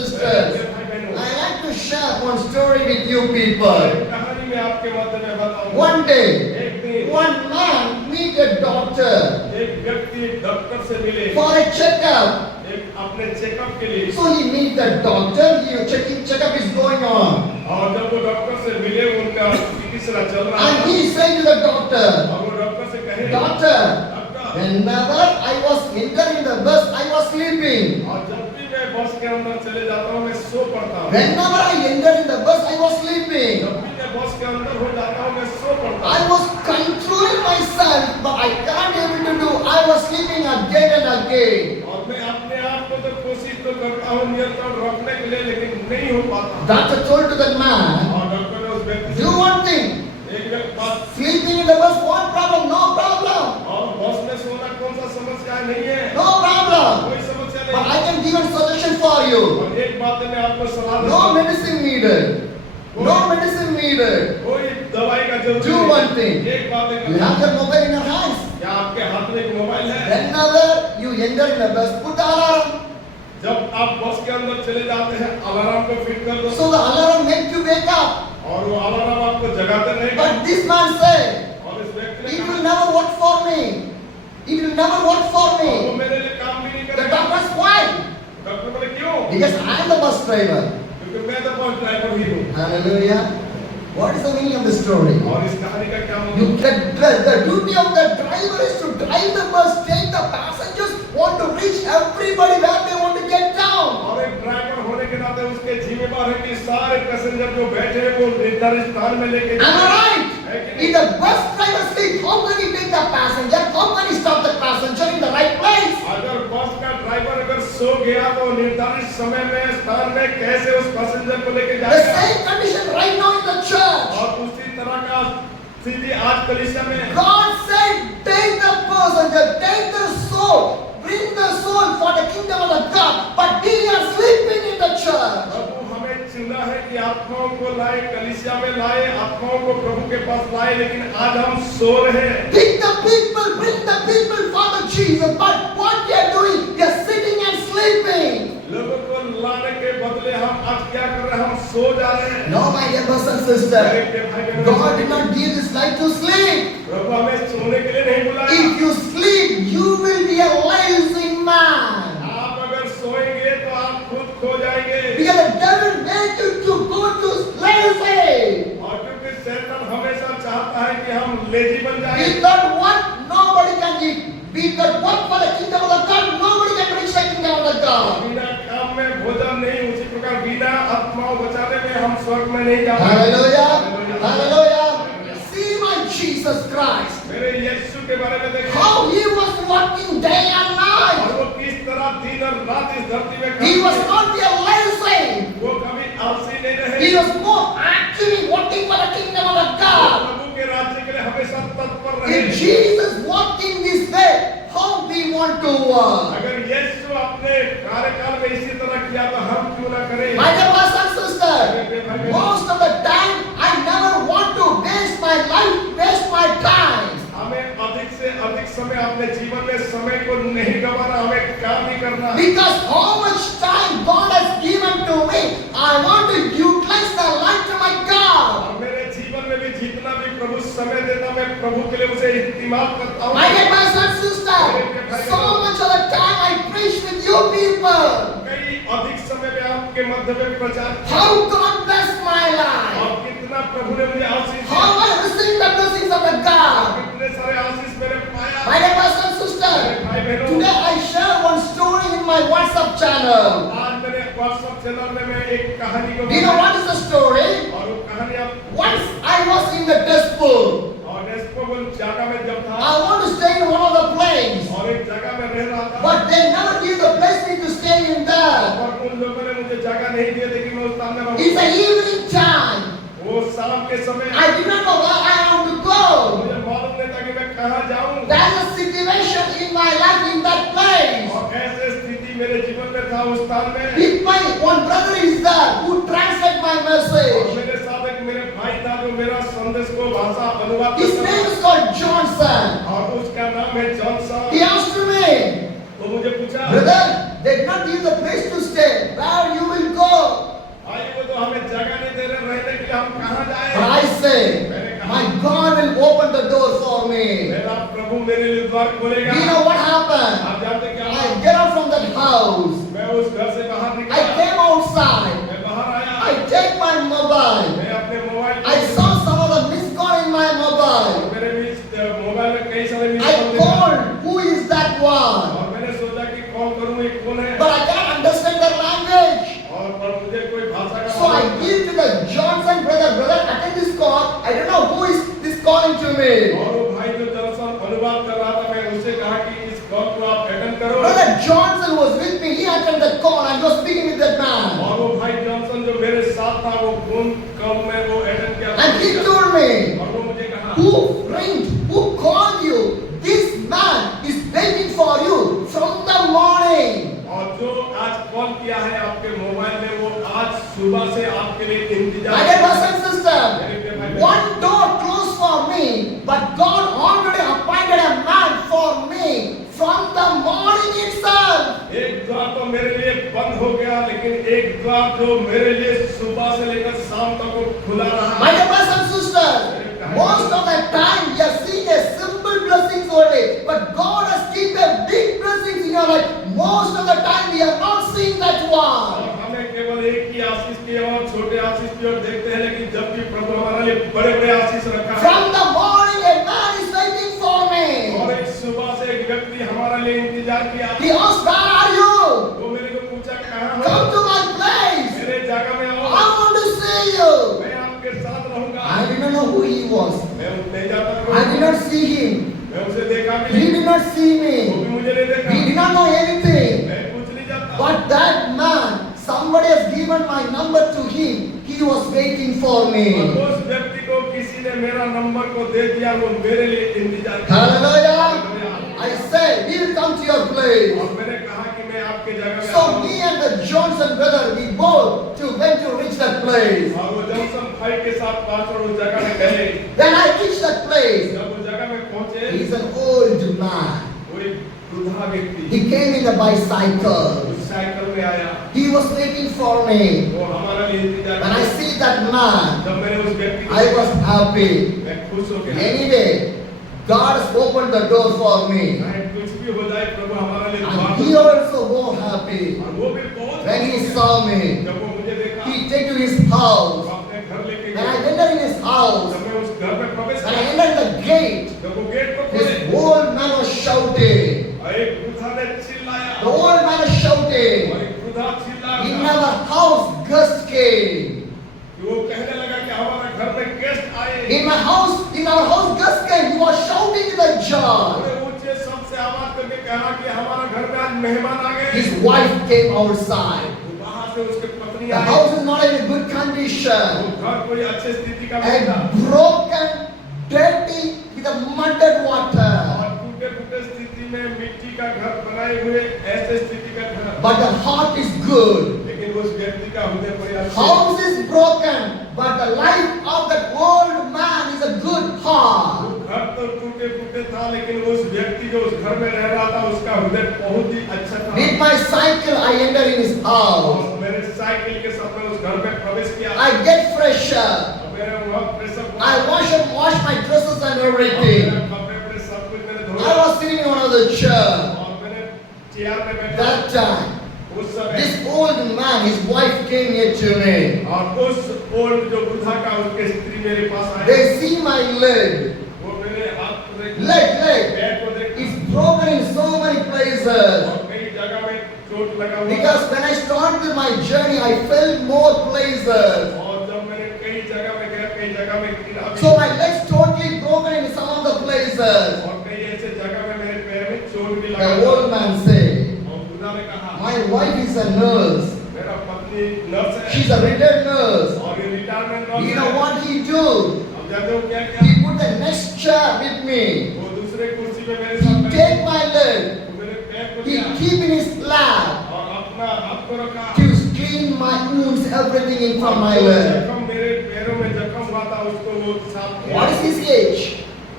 sisters, I like to share one story with you people. कहानी में आपके मध्य में बताऊंगा। One day, एक दिन one man meet a doctor एक व्यक्ति डॉक्टर से मिले for a checkup. एक अपने चेकअप के लिए। So he meet the doctor. Checkup is going on, और जब वो डॉक्टर से मिले उनका चिकित्सा चल रहा and था he said to the doctor, और वो डॉक्टर से कहे "Doctor, doctor whenever I was entering the bus, I was sleeping. और जब भी मैं बस के अंदर चले जाता हूँ मैं सो पड़ता हूँ Whenever I enter in the bus, I was sleeping. जब भी मैं बस के अंदर हो जाता हूँ मैं सो पड़ता I हूँ was controlling myself, but I can't able to do. I was sleeping again and again." और मैं अपने आप को तो कोशिश तो करता हूँ नियंत्रण रखने के लिए लेकिन नहीं हो पाता। Doctor told to the man, और डॉक्टर ने उस व्यक्ति से "Do one thing. एक बात Sleeping in the bus, what problem? No problem. और बस में सोना कौन सा समस्या नहीं है No problem. कोई समस्या But नहीं I can give a suggestion for you. और एक बात मैं आपको सलाह No दूंगा medicine needed. No medicine needed. कोई दवाई का जरूरत Do नहीं। one thing. एक बात है You have your mobile in your hands. क्या आपके हाथ में एक मोबाइल है Whenever you enter in the bus, put the alarm. जब आप बस के अंदर चले जाते हैं अलार्म को फिट कर दो So the alarm make you wake up. और वो अलार्म आपको जगाते रहेगा But this man said, और इस व्यक्ति ने "It कहा will never work for me. It will never work for वो me." मेरे लिए काम भी नहीं The करेगा doctor said, "Why?" डॉक्टर बोले क्यों Because I am the bus driver. क्योंकि मैं तो बस ड्राइवर ही हूँ Hallelujah. What is the meaning of the story? और इस कहानी का क्या You मतलब the duty of the driver is to drive the bus, take the passengers, want to reach everybody where they want to get down. और एक driver होने के नाते उसके जिम्मेदार है कि सारे पैसेंजर जो बैठे हैं वो निर्धारित स्थान में लेके Am I right? है कि If नहीं? the bus driver sleeps, how can he take the passenger? How can he stop the passenger in the right place? अगर बस का ड्राइवर अगर सो गया तो निर्धारित समय में स्थान में कैसे उस पैसेंजर को लेके The जाएगा same condition right now in the church. और उसी तरह का स्थिति आज कलीसिया में God said, take the passenger, take the soul, bring the soul for the kingdom of the God. But we are sleeping in the church. प्रभु हमें चुना है कि आत्माओं को लाए कलीसिया में लाए आत्माओं को प्रभु के पास लाए लेकिन आज हम सो रहे हैं Pick the people, bring the people for the Jesus. But what we are doing, we are sitting and sleeping. लोगों को लाने के बदले हम आज क्या कर रहे हैं हम सो जा रहे हैं No, my dear brothers and sisters. मेरे भाई बहनों, God did not give this life to sleep. प्रभु हमें सोने के लिए नहीं बुलाया If you sleep, you will be a lazy man. आप अगर सोएंगे तो आप खुद खो जाएंगे Because the devil made you to go to lazy. और क्योंकि शैतान हमेशा चाहता है कि हम लेजी बन जाएं Without what nobody can eat. Without what for the kingdom of the God, nobody can reach the kingdom of the God. बिना काम में भोजन नहीं उसी प्रकार बिना आत्माओं बचाने में हम स्वर्ग में नहीं जा Hallelujah. Hallelujah. See my Jesus Christ. मेरे यीशु के बारे में देखिए How he was walking day and और night. वो किस तरह दिन और रात इस धरती में He was काम not a lazy. वो कभी आलसी नहीं रहे He was more actively working for the kingdom of the God. प्रभु के राज्य के लिए हमेशा तत्पर रहे If Jesus walked in this way, how we want to walk? अगर यीशु अपने कार्यकाल में इसी तरह किया तो हम क्यों ना करें My dear brothers and sisters, most of the time I never want to waste my life, waste my time. हमें अधिक से अधिक समय अपने जीवन में समय को नहीं गंवाना हमें काम नहीं करना Because how much time God has given to me, I want to utilize the life to my God. और मेरे जीवन में भी जितना भी प्रभु समय देता मैं प्रभु के लिए उसे इस्तेमाल करता हूँ My dear brothers and sisters, so much of the time I preach with you people. कई अधिक समय में आपके मध्य में प्रचार किया How God blessed my life. और कितना प्रभु ने मुझे आशीष How दिया I received the blessings of the God. कितने सारे आशीष मैंने पाया My dear brothers and sisters, भाई बहनों today I share one story in my WhatsApp channel. आज मेरे व्हाट्सएप चैनल में मैं एक कहानी को Do you know what is the story? और वो कहानी आप Once I was in the test pool. और नेस्पोगल जगह में जब था I want to stay in one of the places. और एक जगह में रह रहा था But they never give the place me to stay in there. और उन लोगों ने मुझे जगह नहीं दी थी कि मैं उस स्थान में रहूं It's the evening time. वो शाम के समय I did not know where I want to go. मुझे मालूम नहीं था कि मैं कहाँ जाऊं There's a situation in my life in that place. और ऐसे स्थिति मेरे जीवन में था उस स्थान में If my one brother is there who translate my और message. मेरे साथ एक मेरे भाई था जो मेरा संदेश को भाषा अनुवाद His करता name था is called Johnson. और उसका नाम है जॉनसन He asked me, तो मुझे पूछा brother, they did not give the place to stay. Where you will तो हमें जगह नहीं दे रहे रहने के लिए, हम कहाँ जाए? But I say, my God will open the door for me. मेरा प्रभु मेरे लिए द्वार खोलेगा। Do you know what happened? आप जानते क्या हुआ? I get up from that house. मैं उस घर से बाहर I निकला, came outside. मैं बाहर आया, I take my mobile. मैं अपने mobile I saw some of the missed call in my mobile. मेरे मोबाइल में कई सारे मिस I कॉल देखा। called. Who is that one? और मैंने सोचा कि कॉल करूं, ये कौन है? But I cannot understand their language. और पर मुझे कोई भाषा का So I give to the Johnson brother, brother, attend this call. I don't know who is this calling to me. और वो भाई जो जॉनसन अनुवाद कर रहा था, मैं उससे कहा कि इस कॉल को आप अटेंड करो। Brother Johnson was with me. He attended the call and was speaking with that man. और वो भाई जॉनसन जो मेरे साथ था, वो फोन कॉल में वो अटेंड किया। And he told me, और वो मुझे कहा, who ringed, who called you? This man is waiting for you from the morning. और जो आज कॉल किया है आपके मोबाइल में, वो आज सुबह से आपके लिए इंतजार My कर dear रहा brothers है। and sisters, one door closed for me, but God already appointed a man for me from the morning itself. एक द्वार तो मेरे लिए बंद हो गया, लेकिन एक द्वार जो मेरे लिए सुबह से लेकर शाम तक वो खुला रहा। My dear brothers and sisters, most of the time we are seeing a simple blessings only, but God has given a big blessings in your life. Most of the time we are not seeing that one. और हमें केवल एक ही आशीष की और छोटे आशीष की ओर देखते हैं, लेकिन जब भी प्रभु हमारे लिए बड़े बड़े आशीष रखा है, From the morning a man is waiting for me. और एक सुबह से एक व्यक्ति हमारे लिए इंतजार किया। He asked, where are you? वो मेरे को पूछा, कहाँ Come हो? to my place. मेरे जगह में I आओ, want to see you. मैं आपके साथ रहूंगा। I did not know who he was. मैं नहीं जाता I did not see him. मैं उसे देखा भी He नहीं, did not see वो me. भी मुझे नहीं देखा। He did not know anything. मैं कुछ नहीं जानता। But that man, somebody has given my number to him. He was waiting for और me. उस व्यक्ति को किसी ने मेरा नंबर को दे दिया, वो मेरे लिए इंतजार कर रहा है। Hallelujah. I said, we will come to your place. और मैंने कहा कि मैं आपके जगह में So आऊं। me and the Johnson brother, we both went to reach that place. और वो जॉनसन भाई के साथ पांच और उस जगह में गए। When I reached that place, जब उस जगह में पहुंचे, he's an old man. वो एक वृद्धा व्यक्ति He came in a bicycle. उस साइकिल में आया। He was waiting for me. वो हमारे लिए इंतजार When कर I रहा see that man, जब मैंने उस व्यक्ति को I was happy. मैं खुश हो गया। Anyway, God has opened the door for me. चाहे कुछ भी हो जाए, प्रभु हमारे लिए द्वार And he खोले। also was happy. और वो भी बहुत When he खुश हो saw गया। me, जब वो मुझे देखा, he came to his वो house. अपने घर लेके When I गया। entered in his house, जब मैं उस घर में प्रवेश when I किया, entered the gate, जब वो गेट को this खोले, old man was shouting. और एक वृद्धा ने चिल्लाया, The old man was shouting. और एक वृद्धा चिल्ला In रहा, our house, guest came. वो कहने लगा कि हमारे घर में गेस्ट आए। In our house, guest came. He was shouting with a joy. बड़े ऊंचे शब्द से आवाज करके कहा कि हमारे घर में आज मेहमान आ गए। His wife came outside. वो बाहर से उसके पत्नी The I. house is not in a good वो condition. घर कोई अच्छे स्थिति का नहीं था, And broken, dirty, with a muddied water. और टूटे फूटे स्थिति में मिट्टी का घर बनाए हुए ऐसे स्थिति का घर। But the heart is good. लेकिन उस व्यक्ति का हृदय बड़ी अच्छी है। House is broken, but the life of that old man is a good वो heart. घर तो टूटे फूटे था, लेकिन उस व्यक्ति जो उस घर में रह रहा था, उसका हृदय बहुत ही अच्छा था। With my cycle, I enter in his house. और मेरे साइकिल के साथ में उस घर में प्रवेश किया। I get fresher. और मेरे वहाँ प्रेशर हुआ। I wash my dresses and और everything. मेरे कपड़े वपड़े सब कुछ मैंने I धोया। was sitting in one of the chair. और मैंने चेयर में बैठा। That time, उस समय this old man, his wife came here to me. और उस ओल्ड जो वृद्धा का उसके स्त्री मेरे पास आई। They see my leg. वो मेरे हाथ को देख, Leg. पैर को देख, It's broken in so many places. और कई जगह में चोट लगा हुआ Because था। when I started my journey, I felt more places. और जब मैंने कई जगह में गया, कई जगह में गिरा भी। So my legs totally broken in some of the places. और कई ऐसे जगह में मेरे पैर में चोट भी लगा The हुआ old man said, था। और वृद्धा ने कहा, my wife is a nurse. मेरा पत्नी नर्स है। She's a retired nurse. और ये रिटायरमेंट नर्स You है। know what he do? अब जानते हो क्या He किया? put the next chair with me. वो दूसरे कुर्सी पे मेरे He साथ बैठा। take my leg. वो मेरे पैर को He लिया keep in his lap और अपना हाथ को रखा। to clean my wounds, everything in from my जो leg. जख्म मेरे पैरों में जख्म हुआ था, उसको वो साफ किया। What is his age?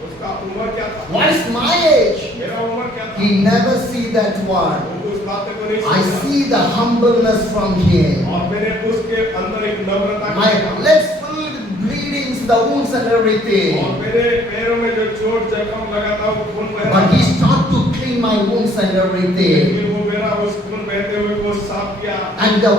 उसका उम्र क्या था? What is my age? मेरा उम्र क्या था? He never see that one. वो उस बातों को नहीं I सुनता। see the humbleness from him. और मैंने उसके अंदर एक नम्रता को My देखा। legs full with bleedings, the wounds and everything. और मेरे पैरों में जो चोट जख्म लगा था वो खून बह रहा But he था। started to clean my wounds and everything. लेकिन वो मेरा उस खून बहते हुए को साफ किया। And her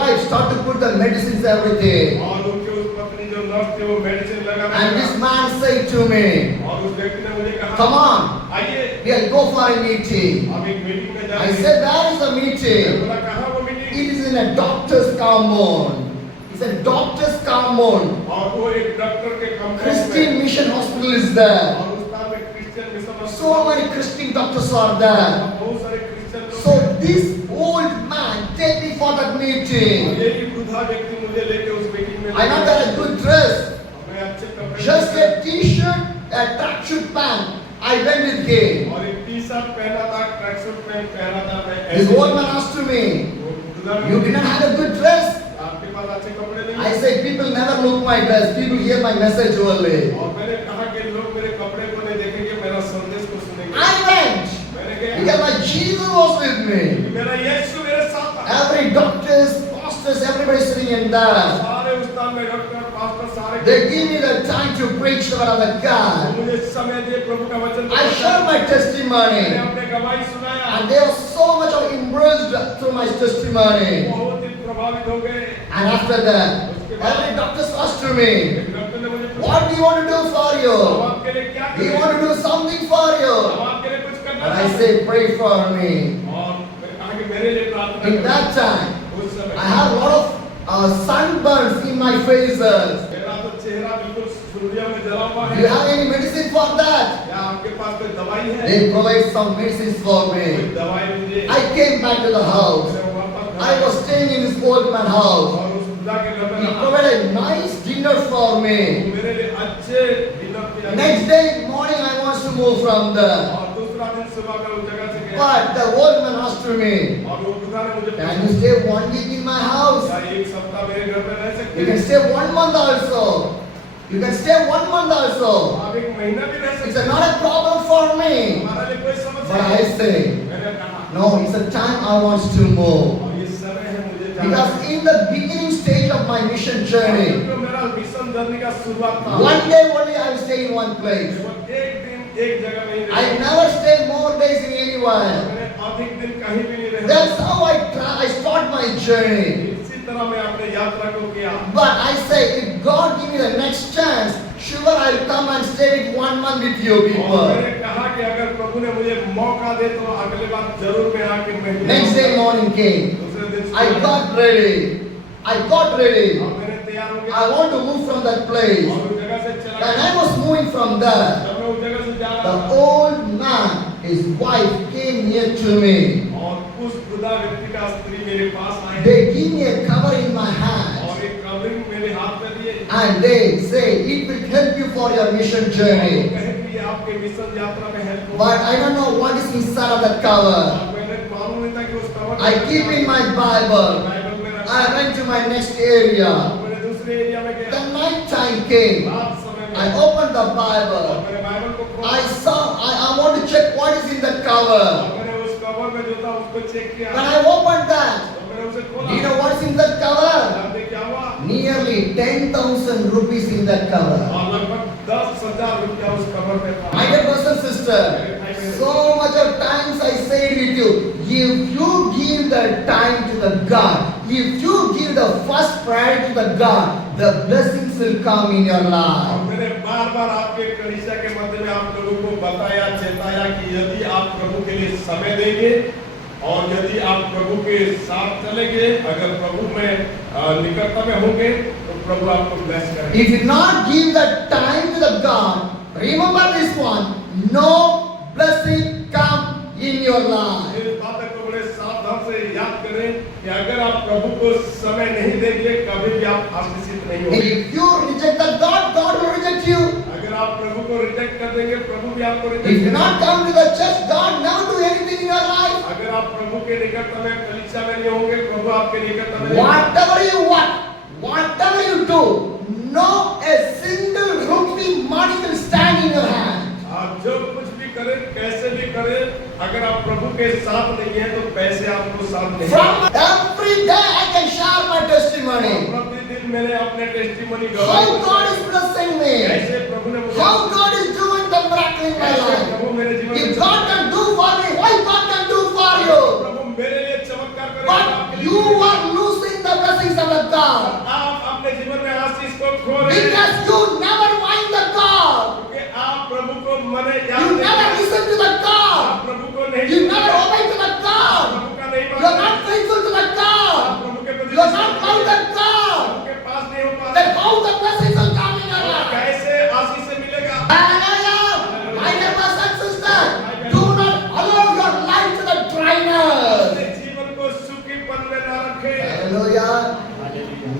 wife started to put the medicines, everything. और उनके उस पत्नी जो नर्स थी वो मेडिसिन लगाने And लगा। this man said to me, और उस व्यक्ति ने मुझे कहा, come on, आइए we'll go for a meeting. अब एक मीटिंग में I जाएंगे। said, where is the मैं meeting? बोला कहाँ वो meeting? It is in a doctor's compound. It's a doctor's compound. और वो एक डॉक्टर के कंपाउंड Christian में। Mission Hospital is there. और उस स्थान में Christian mission So many Christian doctors are there. बहुत सारे क्रिश्चियन लोग So हैं। this old man take me for that और meeting. यही वृद्धा व्यक्ति मुझे लेके उस मीटिंग में I not got a good dress, मैं अच्छे कपड़े just पहने a t-shirt, a tracksuit pant. I went with him. और एक टी-शर्ट पहना था, ट्रैक सूट पहना था मैं This ऐसे- old man asked to me, वो वृद्धा you did not have a good dress? आपके पास अच्छे कपड़े नहीं I हैं? said, people never look my dress. People hear my message only. और मैंने कहा कि लोग मेरे कपड़े को नहीं देखेंगे, मेरा संदेश को सुनेंगे। I went मैंने कहा because my Jesus was with me. मेरा यीशु मेरे साथ था। Every doctors, pastors, everybody sitting in there. सारे उस स्थान में डॉक्टर, पास्टर सारे They give me the time to preach the word of वो God. मुझे समय दिए प्रभु का वचन I shared my मैंने testimony. अपने गवाही सुनाया। And they were so much of impressed through my testimony. बहुत ही प्रभावित हो गए। And after that, every doctor asked to me, एक डॉक्टर ने मुझे पूछा, what do you want to do for "हम you? आपके लिए क्या Do you करें? want to do something for हम you? आपके लिए कुछ करना And I चाहते say, pray for me. हैं। और मैंने कहा कि मेरे लिए प्रार्थना In करें। that time, उस समय I have a lot of sunburns in my faces. मेरा तो चेहरा बिल्कुल सूर्य में जला हुआ Do you है। have any medicine for that? क्या आपके पास कोई दवाई है? They provide some medicines for कोई me. दवाई मुझे। I came back to the house. मैं वापस घर I was staying in this old man's house. और उस बुढ़ा के घर में He रहा। provided a nice dinner for me. मेरे लिए अच्छे डिनर किया। Next day morning, I want to move from there. और दूसरा दिन सुबह में उस जगह से गया। But the old man asked to me, और वो बुढ़ा ने मुझे can you stay 1 week in my house? क्या एक सप्ताह मेरे घर में रह सकते You can हैं? stay 1 month also. You can stay 1 month also. आप एक महीना भी रह It's सकते हैं। not a problem for me. हमारे लिए कोई समस्या But I नहीं। say, मैंने कहा, no, it's a time I want to move. और ये समय है मुझे जाना। Because in the beginning stage of my mission journey, क्योंकि मेरा मिशन जर्नी का शुरुआत था। one day only I will stay in one place. केवल एक दिन एक जगह में ही I रहा। never stay more days in anywhere. मैंने अधिक दिन कहीं भी नहीं रहा। That's how I start my journey. इसी तरह मैं अपने यात्रा को किया। But I say, if God give me the next chance, sure I'll come and stay with 1 month with you और people. मैंने कहा कि अगर प्रभु ने मुझे मौका दे तो अगले बार जरूर मैं आके महीने Next day morning came. दूसरे दिन I got ready. I got ready. और मैंने तैयार हो I गया want to move from that place. और उस जगह से चला When गया। I was moving from there, जब मैं उस जगह से जा रहा the था old man, his wife came near to me. और उस बुढ़ा व्यक्ति का स्त्री मेरे पास आई They give me a cover in my hand. और एक कवरिंग मेरे हाथ में दिए। And they say, it will help you for your mission और journey. कहे कि ये आपके मिशन यात्रा में help But I don't know what is inside of that cover. मैंने मालूम नहीं था कि उस cover I keep in my Bible. Bible में रखा। I went to my next area. मैंने दूसरे एरिया में गया। The night time came. रात समय में I opened the और Bible. मैंने बाइबल को खोला। I saw, I want to check what is in that cover. और मैंने उस कवर में जो था उसको चेक किया। When I opened that, तो मैंने उसे खोला। do you know what's in that cover? जानते क्या हुआ? Nearly 10,000 rupees in that cover. और लगभग 10,000 रुपया उस कवर में था। My dear brothers and sisters, so much of times I said with you, if you give the time to the God, if you give the first priority to the God, the blessings will come in your और life. मैंने बार-बार आपके कलीसिया के मध्य में आप लोगों को बताया, चेताया कि यदि आप प्रभु के लिए समय देंगे और यदि आप प्रभु के साथ चलेंगे, अगर प्रभु में निकटता में होंगे, तो प्रभु आपको ब्लेस करेंगे। If you not give the time to the God, remember this one, no blessing come in your life. इस बात को बड़े सावधान से याद करें कि अगर आप प्रभु को समय नहीं देंगे, कभी भी आप आशीषित नहीं होंगे। If you reject the God, God will reject you. अगर आप प्रभु को रिजेक्ट कर देंगे, प्रभु भी आपको If reject you not come to the church, God never do anything in your life. अगर आप प्रभु के निकटता में कलीसिया में नहीं होंगे, प्रभु आपके निकटता में नहीं होंगे। Whatever you want, whatever you do, no a single rupee money will stand in your hand. आप जो कुछ भी करें, कैसे भी करें, अगर आप प्रभु के साथ नहीं है तो पैसे आपको साथ नहीं From every day I can share my testimony. प्रतिदिन मैंने अपने testimony How God is blessing me. ऐसे प्रभु ने मुझे How God is doing the miracle in my ऐसे life. प्रभु मेरे जीवन में If God can do for me, why God can do for you? प्रभु मेरे लिए चमत्कार करेगा आपके But लिए। you are losing the blessings of the God. आप अपने जीवन में आशीष को खो रहे हैं Because you never mind the God. क्योंकि आप प्रभु को मने याद You नहीं never करते। listen to the आप God. प्रभु को नहीं You सुनते। never obey to the God. प्रभु का नहीं You are मानते। not faithful to the आप God. प्रभु के प्रति You are not like the God. प्रभु के पास नहीं हो पाते। Then how the blessings will come in your life? कैसे आशीष से मिलेगा? Hallelujah. My dear brothers and sisters, do not allow your life to the dryness. अपने जीवन को सूखीपन में ना रखें। Hallelujah.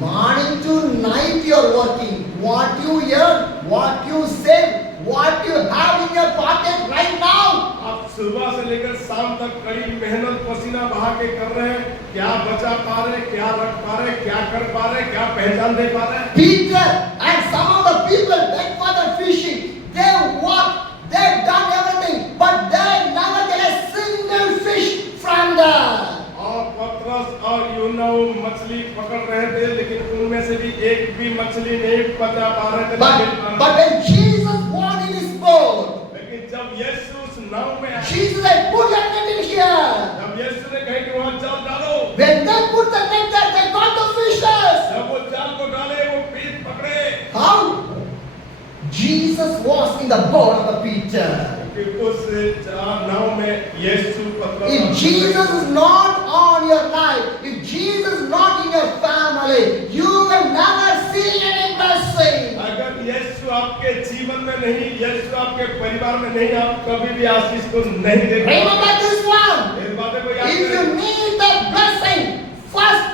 Morning to night you are working. What you earn, what you save, what you have in your pocket right now. आप सुबह से लेकर शाम तक कड़ी मेहनत पसीना बहा के कर रहे हैं। क्या बचा पा रहे, क्या रख पा रहे, क्या कर पा रहे, क्या पहचान दे पा रहे? Peter and some of the people went for the fishing. They worked, they done everything, but they never get a single fish from there. और पतरस और यूहन्ना वो मछली पकड़ रहे थे, लेकिन उनमें से भी एक भी मछली नहीं पकड़ पा रहे थे। But when Jesus walked in his boat, लेकिन जब यीशु उस नाव में आए, Jesus said, put your net in here. जब यीशु ने कहा कि वहाँ जाल डालो, When they put the net there, they got the fishes. जब वो जाल को डाले, वो पीठ पकड़े। How? Jesus was in the boat of the Peter. कि उस नाव में यीशु पतरस If Jesus is not on your life, if Jesus is not in your family, you will never see any blessing. अगर यीशु आपके जीवन में नहीं, यीशु आपके परिवार में नहीं, आप कभी भी आशीष को नहीं देख पाओगे। Remember this one. इस बातें को याद If you करें। need the blessing, first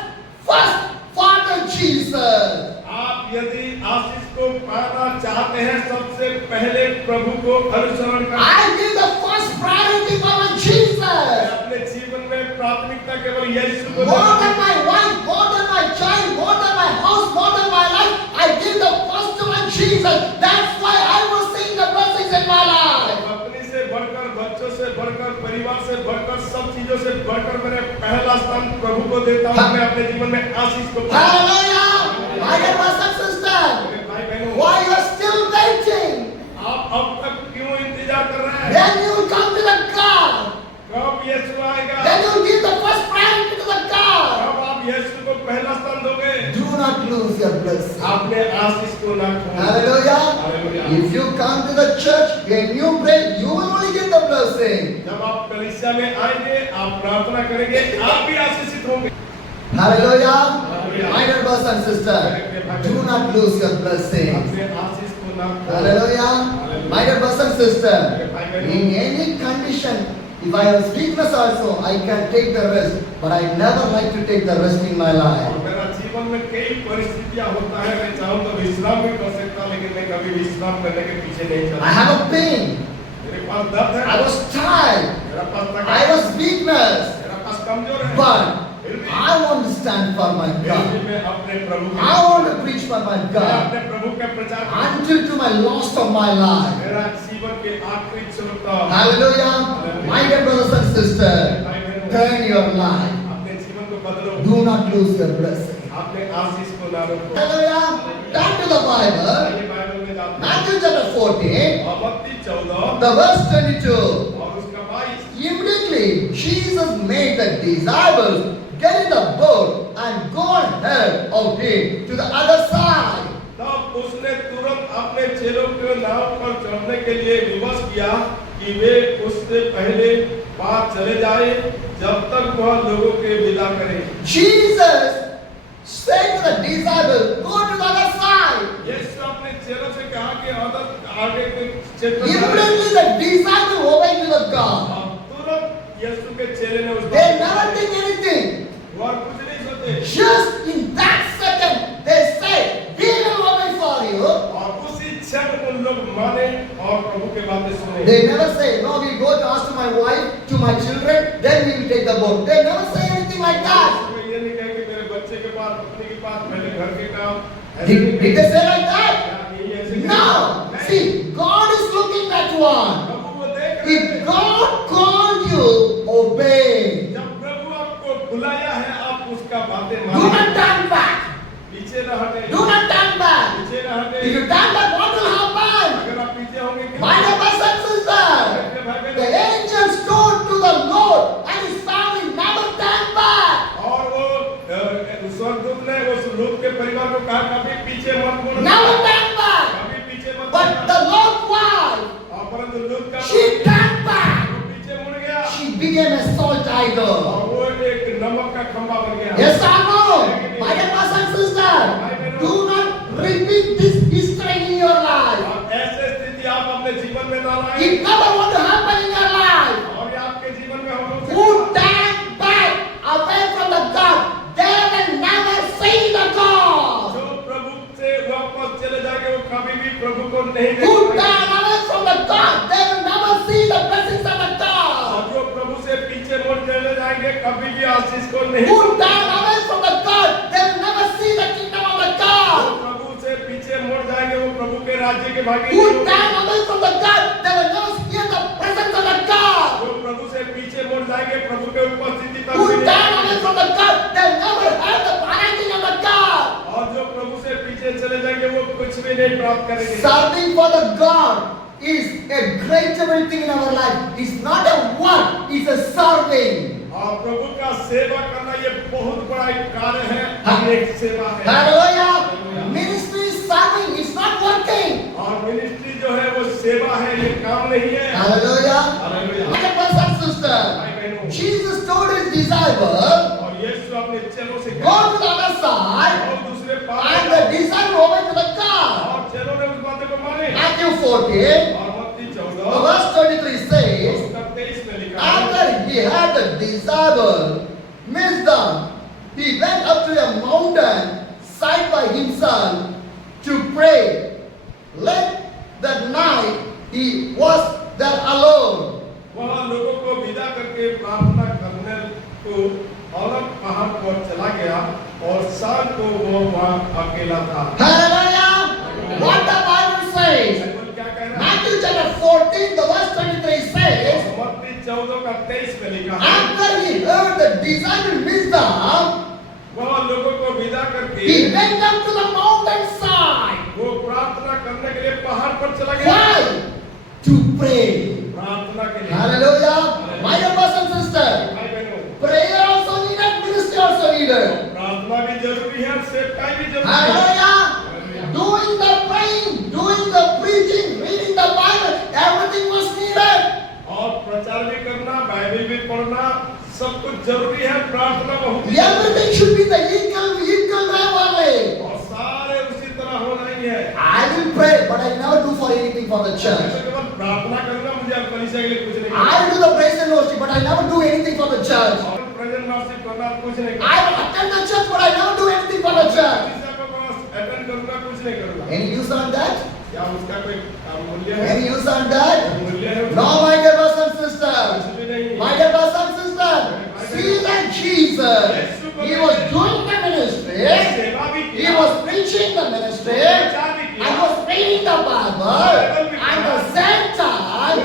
Father Jesus. आप यदि आशीष को पाना चाहते हैं, सबसे पहले प्रभु को अनुसरण करें। I give the first priority for my मैं Jesus. अपने जीवन में प्राथमिकता केवल यीशु को More देता than हूं। my wife, more than my child, more than my house, more than my life, I give the first to my Jesus. That's why I was seeing the blessings in my life. अपनी से बढ़कर, बच्चों से बढ़कर, परिवार से बढ़कर, सब चीजों से बढ़कर मैंने पहला स्थान प्रभु को देता हूँ। मैं अपने जीवन में आशीष को पाता हूं। Hallelujah! My dear brothers and sisters, मेरे भाई बहनों, why you are still waiting? आप अब तक क्यों इंतजार कर रहे हैं? Then you will come to the God. कब यीशु आएगा? Then you will give the first priority to the God. कब आप यीशु को पहला स्थान दोगे? Do not lose your blessing. आपने आशीष को ना खोना। Hallelujah. Hallelujah. If you come to the church, when you pray, you will only get the blessing. जब आप कलीसिया में आएंगे, आप प्रार्थना करेंगे, आप भी आशीषित होंगे। Hallelujah. Hallelujah. My dear brothers and sisters, do not lose your blessing. अपने आशीष को ना खोना। Hallelujah. My dear brothers and sisters, in any condition, if I have weakness also, I can take the rest. But I never like to take the rest in my life. और मेरा जीवन में कई परिस्थितियां होता है, मैं चाहूँ तो विश्राम भी कर सकता, लेकिन मैं कभी विश्राम करने के पीछे नहीं I चलता। have a pain. मेरे पास दर्द है, I was tired. मेरा पास I थकान, was weakness. मेरा पास कमजोर है। But I want to stand for my फिर भी God. मैं अपने प्रभु के- I want to preach for my मैं God. अपने प्रभु का प्रचार करूं। Until to my loss of my life. मेरा जीवन के आखिरी क्षण तक Hallelujah. My dear brothers and sisters, turn your life. अपने जीवन को बदलो। Do not lose your blessing. अपने आशीष को ना रोको। Hallelujah. Turn to the Bible. आइए बाइबल में जाते हैं। Matthew chapter 14, और मत्ती 14 the verse 22. और उसका 22। Immediately, Jesus made the disciples get in the boat and go ahead of him to the other side. तब उसने तुरंत अपने चेलों को नाव पर चढ़ने के लिए विवश किया कि वे उससे पहले पार चले जाए, जब तक वह लोगों के विदा करे। Jesus said to the disciples, go to the other side. यीशु अपने चेलों से कहा कि आगे के क्षेत्र में Immediately the disciples obeyed to the God. और तुरंत यीशु के चेले ने उस They never think anything. और कुछ नहीं सोचे Just in that second, they say, we will obey for you. और उसी क्षण उन लोग माने और प्रभु के बातें सुने। They never say, no, we go to ask to my wife, to my children, then we will take the boat. They never say anything like that. उसमें ये नहीं कहे कि मेरे बच्चे के पास, पत्नी के पास, पहले घर के काम, ऐसे नहीं Did कहे। they say like that? क्या यही ऐसे कहे? No. नहीं। See, God is looking at one. प्रभु वो देख रहे If हैं। God called you बातें Do not माने, turn back. पीछे न हटे, Do not turn back. पीछे न हटे। If you turn back, what will happen? अगर आप पीछे होंगे क्या My dear brothers and sisters, मेरे भाई the बहनों, angels told to the Lord and his family never turn back. और वो स्वर्गदूत ने उस लूत के परिवार को कहा कभी पीछे मत मुड़ना, Never turn back. कभी पीछे मत But मुड़ना। the Lord's wife, और परंतु लूत का she turned back. वो पीछे मुड़ गया She became a salt idol. और वो एक नमक का खंभा बन गया। Yes or no? My dear brothers and sisters, do not repeat this history in your life. और ऐसे स्थिति आप अपने जीवन में ना लाएं। It never want to happen in your life. और ये आपके जीवन में हो Who turn back away from the God, they will never see the God. जो प्रभु से वापस चले जाएंगे वो कभी भी प्रभु को नहीं Who देखेंगे। turn away from the God, they will never see the blessings of the और God. जो प्रभु से पीछे मुड़ चले जाएंगे कभी भी आशीष को नहीं Who turn away from the God, they will never see the kingdom of the जो God. प्रभु से पीछे मुड़ जाएंगे वो प्रभु के राज्य के भागी Who नहीं होंगे। turn away from the God, they will never hear the presence of the God. जो प्रभु से पीछे मुड़ जाएंगे प्रभु के उपस्थिति तक Who भी नहीं turn away आएंगे। from the God, they will never have the anointing of the God. और जो प्रभु से पीछे चले जाएंगे वो कुछ भी नहीं प्राप्त करेंगे। Serving for the God is a great thing in our life. It's not a work, it's a serving. और प्रभु का सेवा करना ये बहुत बड़ा एक कार्य है, हाँ। ये एक सेवा है। Hallelujah. Ministry is serving, it's not working. और मिनिस्ट्री जो है वो सेवा है, ये काम नहीं है। Hallelujah. Hallelujah. My brothers and sisters, भाई बहनों, Jesus told his disciples, और यीशु अपने चेलों से go कहा, to the other side, और दूसरे पार and the disciples obey to the God. और चेलों ने उस बात को माने। Matthew 14, और मत्ती 14 verse 23 says, उसका 23 में लिखा है, after he had the disciples missed them, he went up to a mountain side by himself to pray. Late that night he was there alone. वहाँ लोगों को विदा करके प्रार्थना करने को अलग पहाड़ पर चला गया और शाम को वो वहाँ अकेला था। Hallelujah! What the Bible says, Bible क्या कह रहा है? Matthew chapter 14, the verse 23 says, मत्ती 14 का 23 में लिखा है, after he heard the disciples missed them, वहाँ लोगों को विदा करके he went up to the mountain side. वो प्रार्थना करने के लिए पहाड़ पर चला गया। Why? To pray. प्रार्थना के लिए। Hallelujah. My dear brothers and sisters, भाई बहनों, prayer also needed, ministry also needed. प्रार्थना भी जरूरी है, सेवकाई भी जरूरी है। Hallelujah. Doing the praying, doing the preaching, reading the Bible, everything was needed. और प्रचार भी करना, बाइबल भी पढ़ना, सब कुछ जरूरी है। प्रार्थना बहुत ही Everything should be the equal level only. और सारे उसी तरह होना ही है। I will pray, but I never do for anything for the मैं church. केवल प्रार्थना करूंगा, मुझे अब कलीसिया के लिए कुछ नहीं I will do the praise and worship, but I never do anything for the church. और प्रेजेंट वर्शिप करना कुछ नहीं I will attend the church, but I never do anything for the church. कलीसिया को बस अटेंड करूंगा, कुछ नहीं करूंगा। Any use on that? क्या उसका कोई मूल्य है? Any use on that? मूल्य है? No, my dear brothers and sisters. कुछ भी नहीं। My dear brothers and sisters, see that Jesus, he was doing the ministry, सेवा भी he किया, was preaching the ministry, and was reading the Bible, and the same time,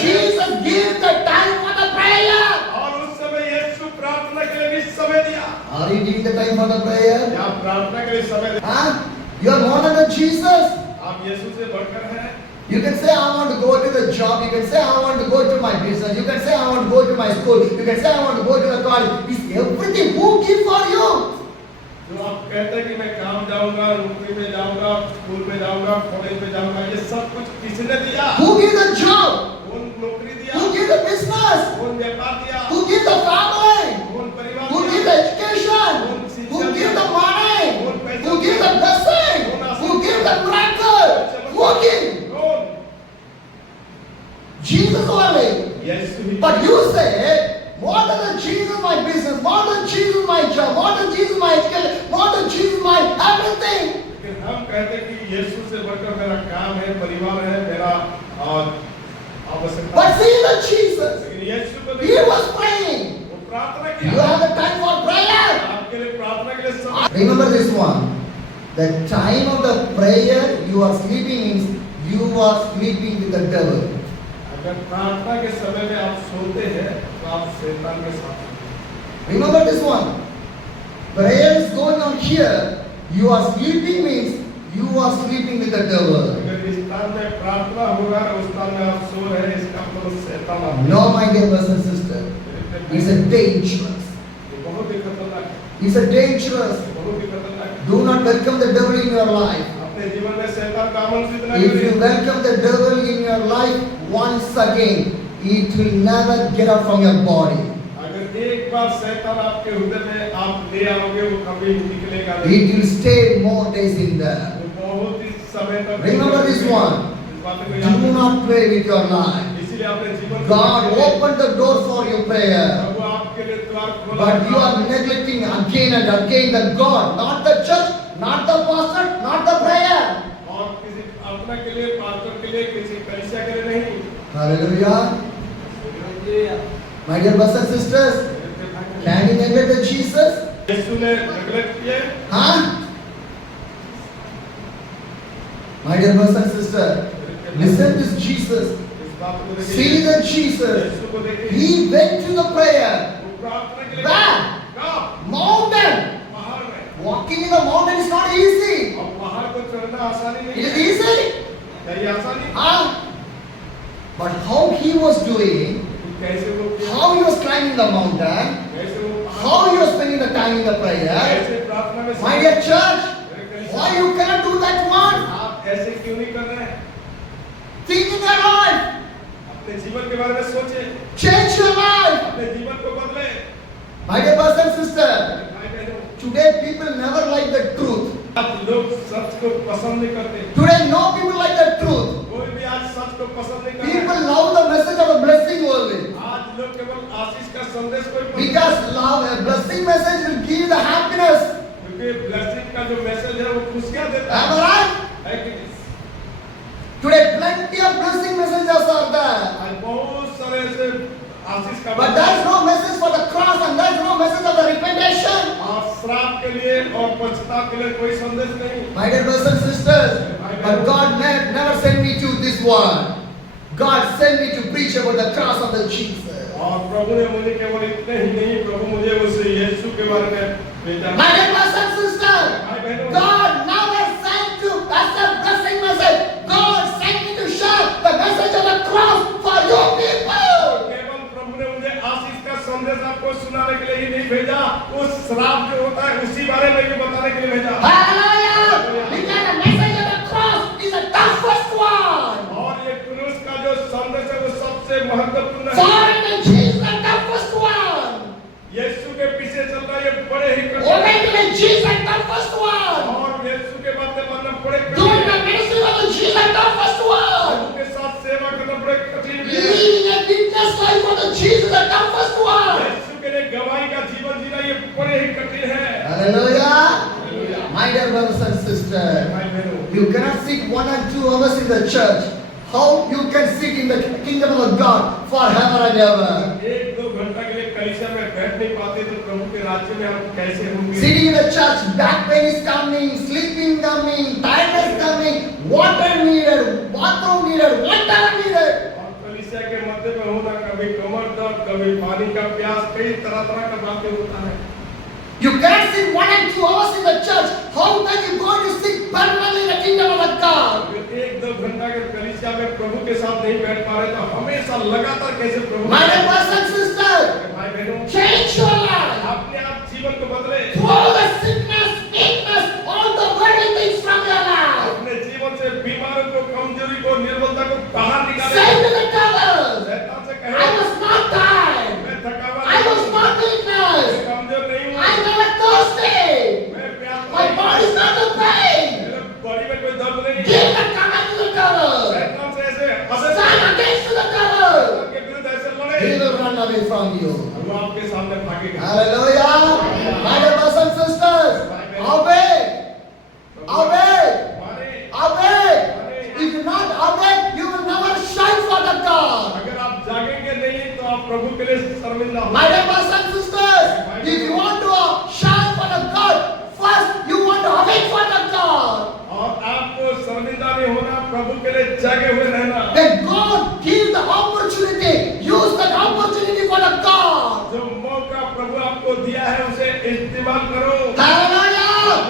Jesus gave the time for the prayer. और उस समय यीशु प्रार्थना के लिए भी समय दिया। Are you giving the time for the prayer? क्या आप प्रार्थना के लिए समय देते? Huh? You are more than Jesus. आप यीशु से बढ़कर हैं। You can say, I want to go to the job. You can say, I want to go to my business. You can say, I want to go to my school. You can say, I want to go to the college. Is everything who give for you? जो आप कहते हैं कि मैं काम जाऊंगा, नौकरी में जाऊंगा, स्कूल में जाऊंगा, कॉलेज में जाऊंगा, ये सब कुछ किसने दिया? Who give the job? कौन नौकरी दिया? Who give the business? कौन व्यापार दिया? Who give the family? कौन परिवार Who दिया? give the education? Who give the money? Who give the blessing? Who give the miracle? Who give? कौन? Jesus only. Yeshu he. But you say, more than Jesus my business, more than Jesus my job, more than Jesus my education, more than Jesus my everything. लेकिन हम कहते हैं कि यीशु से बढ़कर मेरा काम है, परिवार है, मेरा आवश्यकता But है। see the Jesus, लेकिन यीशु को he देखिए, was praying. वो प्रार्थना You किया। have the time for prayer. आपके लिए प्रार्थना के लिए समय। Remember this one. The time of the prayer you are sleeping means you are sleeping with the devil. अगर प्रार्थना के समय में आप सोते हैं तो आप शैतान के साथ सोते हैं। Remember this one. Prayer here, you are sleeping means you are sleeping with the devil. अगर इस स्थान में प्रार्थना होगा और उस स्थान में आप सो रहे हैं, इसका मतलब शैतान आप No, my dear brothers and sisters, it's a dangerous. ये बहुत ही खतरनाक है, It's a dangerous. बहुत ही खतरनाक है। Do not welcome the devil in your life. अपने जीवन में शैतान का आमंत्रित न If you करें। welcome the devil in your life once again, it will never get out from your body. अगर एक बार शैतान आपके हृदय में आप ले आओगे, वो कभी निकलेगा नहीं। It will stay more days in there. वो बहुत ही समय तक Remember this one. इस बात को याद Do रखिए। not play with your life. इसीलिए अपने जीवन God opened the door for your prayer. प्रभु आपके लिए द्वार खोला। But you are neglecting again and again the God, not the church, not the pastor, not the prayer. और किसी अपना के लिए, पास्टर के लिए, किसी कलीसिया के लिए नहीं। Hallelujah. My dear brothers and sisters, can you neglect the Jesus? यीशु ने नेगलेक्ट किया। Huh? My dear brothers and sisters, listen to this Jesus. इस बात को देखिए। See the Jesus. यीशु को देखिए। He went to the prayer. वो प्रार्थना के लिए Where? कहाँ? Mountain. पहाड़ में। Walking in the mountain is not easy. और पहाड़ को चढ़ना आसानी It नहीं is है। easy. क्या ये आसानी? Huh? But how he was doing, कैसे वो किया? how he was climbing the mountain, कैसे वो पहाड़- how he was spending the time in the prayer. कैसे प्रार्थना में My dear church, why you cannot do that one? आप ऐसे क्यों नहीं कर रहे हैं? Think in your life. अपने जीवन के बारे में सोचे, Change your life. अपने जीवन को बदले। My dear brothers and sisters, भाई बहनों, today people never like the truth. आज लोग सच को पसंद नहीं करते। Today no people like the truth. कोई भी आज सच को पसंद नहीं करता। People love the message of the blessing only. आज लोग केवल आशीष का संदेश कोई पसंद Because love, a blessing message will give the happiness. क्योंकि ब्लेसिंग का जो मैसेज है वो खुशियां देता Am I right? है कि नहीं? Today plenty of blessing messages are there. आज बहुत सारे ऐसे आशीष का But there is no message for the cross and there is no message of the repentation. आज श्राप के लिए और पश्चाताप के लिए कोई संदेश नहीं। My dear brothers and sisters, but God never sent me to this one. God sent me to preach about the cross of the Jesus. और प्रभु ने मुझे केवल इतने ही नहीं, प्रभु मुझे उस यीशु के बारे में भेजा। My dear brothers and sisters, भाई बहनों, God never sent to us a blessing message. God sent me to share the message of the cross for you people. केवल प्रभु ने मुझे आशीष का संदेश आपको सुनाने के लिए ही नहीं भेजा, उस श्राप जो होता है उसी बारे में भी बताने के लिए भेजा। Hallelujah! Because the message of the cross is the toughest one. और ये क्रूस का जो संदेश है वो सबसे महत्वपूर्ण है। Following Jesus is the toughest one. यीशु के पीछे चलना ये बड़े ही कठिन है। Obeying Jesus is the toughest one. और यीशु के बातें मानना बड़े कठिन Doing the है। ministry of the Jesus is the toughest one. प्रभु के साथ सेवा करना बड़े कठिन है। Living a witness life for the Jesus is the toughest one. यीशु के लिए गवाही का जीवन जीना ये बड़े ही कठिन है। Hallelujah! My dear brothers and sisters, भाई बहनों, you cannot sit 1 and 2 hours in the church. How you can sit in the kingdom of God forever and ever? एक दो घंटा के लिए कलीसिया में बैठ नहीं पाते तो प्रभु के राज्य में हम कैसे होंगे? Sitting in the church, back pain is coming, sleeping coming, tiredness coming, water needed, bathroom needed, whatever needed. और कलीसिया के मध्य में होना, कभी कमर दर्द, कभी पानी का प्यास, कई तरह का बातें होता है। You cannot sit 1 and 2 hours in the church. How can you go to sit permanently in the kingdom of God? एक दो घंटा के कलीसिया में प्रभु के साथ नहीं बैठ पा रहे तो हमेशा लगातार कैसे प्रभु? My dear brothers and sisters, भाई बहनों, change your life. अपने आप जीवन को बदले। Throw the sickness, weakness, all the worldly things from your life. अपने जीवन से बीमारों को, कमजोरी को, निर्बलता को बाहर निकाले। Say to the devil, शैतान से I कहे, was not tired. मैं थका हुआ I नहीं was हूँ, not weakness. मैं कमजोर नहीं हूँ, I never thirsty. मैं प्यास My नहीं हूँ, body is not the pain. मेरे बॉडी में कोई दर्द नहीं Give है। the command to the devil. शैतान से ऐसे Stand against the devil. शैतान के विरुद्ध ऐसे लड़े, He will run away from you. वो आपके सामने भागेगा। Hallelujah. My dear brothers and sisters, obey. Obey. माने, Obey. If you not obey, you will never shine for the God. अगर आप जागेंगे नहीं तो आप प्रभु के लिए शर्मिंदा My होंगे। dear brothers and sisters, if you want to shine for the God, first you want to obey for the God. और आपको शर्मिंदा नहीं होना, प्रभु के लिए जागे हुए रहना। Then God give the opportunity. Use that opportunity for the God. जो मौका प्रभु आपको दिया है उसे इस्तेमाल करो। Hallelujah.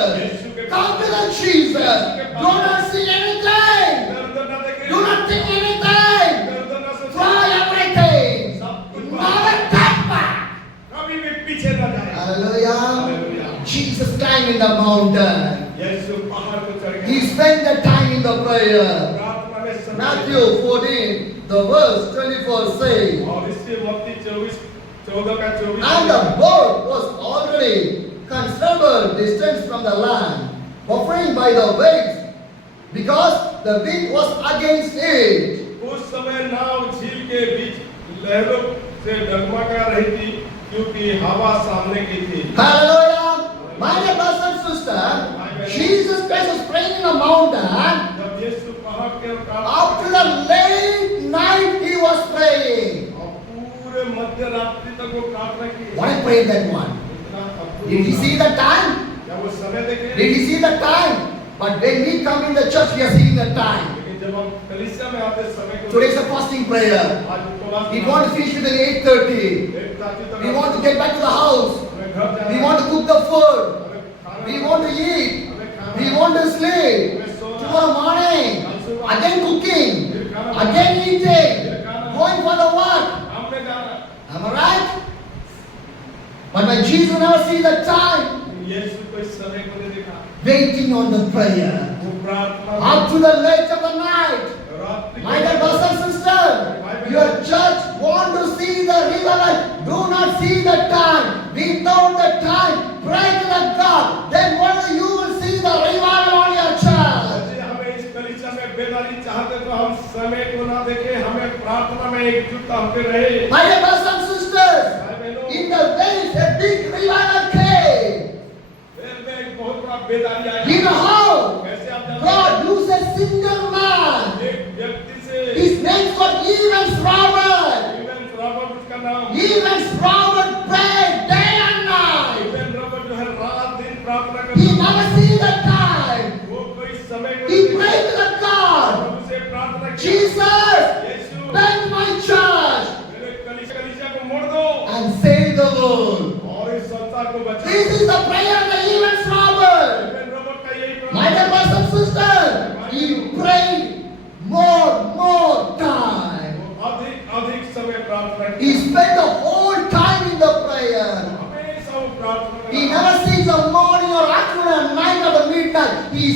Jesus. Come to the Jesus. Do not see anything. इधर-उधर ना देखें, Do not think anything. इधर-उधर ना सोचें, Try everything. सब कुछ Never come back. कभी भी पीछे ना जाए। Hallelujah. Hallelujah. Jesus climbed in the mountain. यीशु पहाड़ को चढ़ He गया। spent the time in the prayer. प्रार्थना में समय Matthew 14, the verse 24 says, और इससे मत्ती 14 का 24 and the boat was already considerable distance from the land, buffering by the waves, because the wind was against it. उस समय नाव झील के बीच लहरों से डगमगा रही थी क्योंकि हवा सामने की थी। Hallelujah! My dear brothers and sisters, Jesus Christ was praying in a mountain. जब यीशु पहाड़ के ऊपर Up to the late night he was praying. और पूरे मध्य रात्रि तक वो प्रार्थना की। What a prayer that one. इतना अद्भुत Did he see the time? क्या वो समय देखे? Did he see the time? But when we come in the church, we are seeing the time. लेकिन जब हम कलीसिया में आते समय को Today's a fasting prayer. आज उपवास We want to finish within 8:30. एक ताकि तक We want to get back to the house. हमें घर जाना We want to cook the food. हमें खाना We want to eat. We want to sleep. Tomorrow morning, again cooking, again eating, going for the work. काम में जाना। Am I right? But when Jesus never see the time, यीशु को इस समय को नहीं देखा। waiting on the prayer. वो प्रार्थना Up to the late of the night. रात्रि My dear brothers and sisters, your church want to see the revival. Do not see the time. Without the time, pray to the God. Then only you will see the revival on your church. यदि हमें इस कलीसिया में बेदारी चाहते तो हम समय को ना देखें, हमें प्रार्थना में एकजुटता होकर रहे। My dear brothers and sisters, in the days a big revival came. फिर में एक बहुत बड़ा बेदारी आया। You know how? कैसे आप जानते God used a single man. हैं? एक व्यक्ति से His name was Evans Robert. Even Robert उसका नाम। Evans Robert prayed day and night. Even Robert जो है रात दिन प्रार्थना He करता never see the time. वो कोई समय को He prayed to the God. प्रभु से प्रार्थना की। Jesus, Yeshu bend my church मेरे कलीसिया को मोड़ दो and save the world. और इस संसार को बचाओ। This is the prayer of the Evans Robert. Even Robert का यही My dear brothers and sisters, he prayed more time. अधिक समय प्रार्थना की। He spent the whole time in the prayer. हमेशा वो प्रार्थना में He never sees the morning or afternoon or night or the midnight. He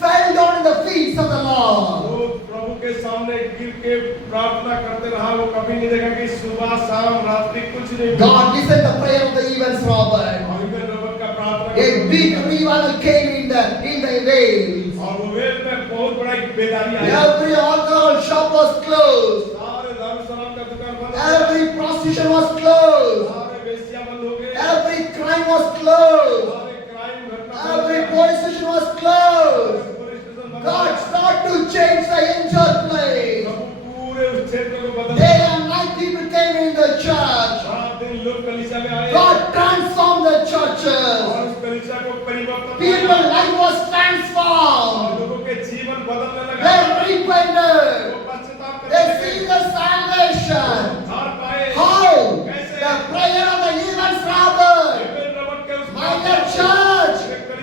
fell down in the feet of the Lord. वो प्रभु के सामने गिर के प्रार्थना करते रहा। वो कभी नहीं देखा कि सुबह शाम रात्रि कुछ नहीं। God listened the prayer of the Evans Robert. और इवन रॉबर्ट का प्रार्थना A big revival came in the Wales. और वो वेल में बहुत बड़ा एक बेदारी आया। Every alcohol shop was closed. सारे दारू शराब का दुकान बंद हो गया। Every prostitution was closed. सारे वेश्या बंद हो गए। Every crime was closed. सारे क्राइम घटना Every police station was closed. Police station बंद हो God गया। started to change the entire place. प्रभु पूरे उस क्षेत्र को बदल Day and night people came in the church. रात दिन लोग कलीसिया में आए। God transformed the churches. और उस कलीसिया को परिवर्तन People's किया। life was और transformed. लोगों के जीवन बदलने लगा। They repented. वो पश्चाताप They करने see लगे। the salvation. उद्धार पाए। How? कैसे? The prayer of the Evans Robert. Even Robert के उस My dear church,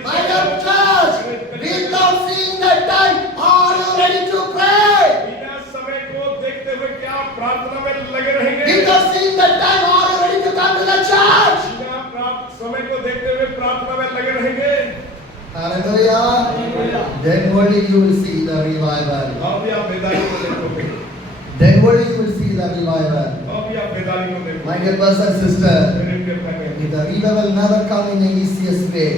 my dear church, without seeing the time, are you ready to pray? बिना समय को देखते हुए क्या प्रार्थना में लगे रहेंगे? Without seeing the time, are you ready to come to the church? बिना समय को देखते हुए प्रार्थना में लगे रहेंगे। Hallelujah. Then only you will see the revival. अब भी आप बेदारी को देखोगे। Then only you will see the revival. अब भी आप बेदारी को देखोगे। My dear brothers and sisters, मेरे प्रिय भाई, the revival never come in the easiest way.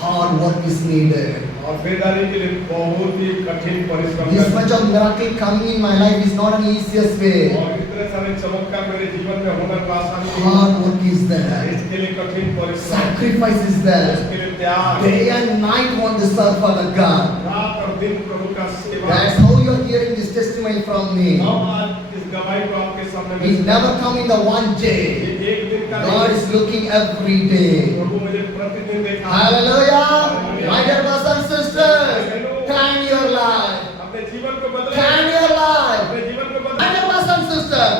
Hard work is needed. और बेदारी के लिए बहुत ही कठिन परिश्रम This करना much of miracle coming in my life is not an easiest way. और इतने सारे चमत्कार मेरे जीवन में होना तो आसान नहीं है। Hard work is there. इसके लिए कठिन परिश्रम, Sacrifice is there. इसके लिए त्याग, Day and night want to serve for the God. रात और दिन प्रभु का सेवा। That's how you are hearing this testimony from me. अब आज इस गवाही को आपके सामने में It never come in the one day. ये एक दिन का God is looking every day. प्रभु मुझे प्रतिदिन देखा। Hallelujah. My dear brothers and sisters, plan your life. अपने जीवन को बदले, Plan your life. अपने जीवन को My बदले। dear brothers and sisters,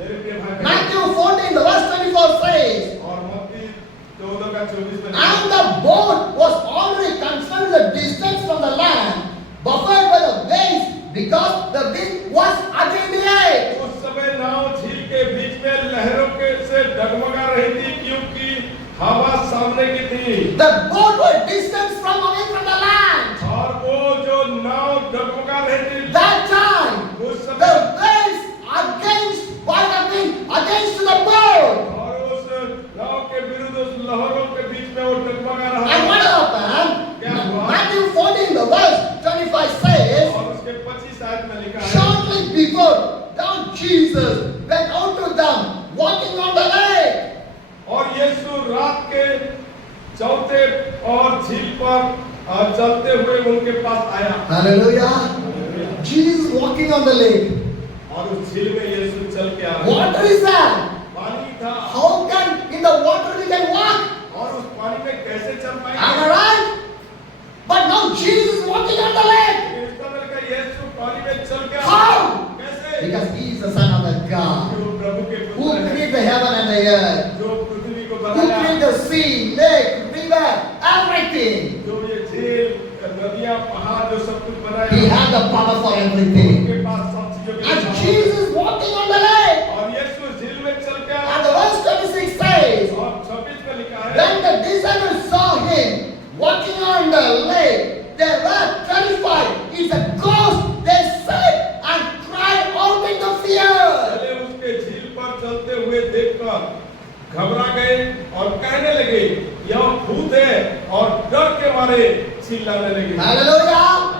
मेरे प्रिय भाई बहन, Matthew 14, the verse 24 says, और मत्ती 14 का का 24 में लिखा है। And the boat was already considered the distance from the land, buffeted by the waves, because the wind was against it. उस समय नाव झील के बीच में लहरों के से डगमगा रही थी क्योंकि हवा सामने की थी। The boat was distance from away from the land. और वो जो नाव डगमगा रही थी That time, उस the समय waves against by the wind against the boat. और उस नाव के विरुद्ध उस लहरों के बीच में वो डगमगा रहा And what happened? Matthew 14, the verse 25 says, और उसके 25 आयत में लिखा है shortly before, down Jesus went out to them, walking on the lake. और यीशु रात के चौथे और झील पर चलते हुए उनके पास आया। Hallelujah. Jesus walking on the lake. और उस झील में यीशु चल के आया। Water is there. पानी था How can in the water we can walk? और उस पानी में कैसे चल Am पाएंगे? I right? But now Jesus walking on the lake. इसका मतलब यीशु पानी में चल के आया। How? कैसे? Because he is the Son of the God जो प्रभु के who पुत्र हैं, created the heaven and the earth, जो पृथ्वी को who बनाया, created the sea, lake, river, everything. जो ये झील, नदियां, पहाड़ जो सब कुछ He बनाया, had the power for everything. उनके पास सब चीजों के लिए And सामर्थ्य Jesus walking on the lake. और यीशु झील में चल के आया। And the verse 26 says, और 26 में लिखा है when the disciples saw him walking on the lake, they were terrified. It's a ghost, they said, and cried out in the fear. पहले उसके झील पर चलते हुए देखकर घबरा गए और कहने लगे यह भूत है और डर के मारे चिल्लाने लगे। Hallelujah.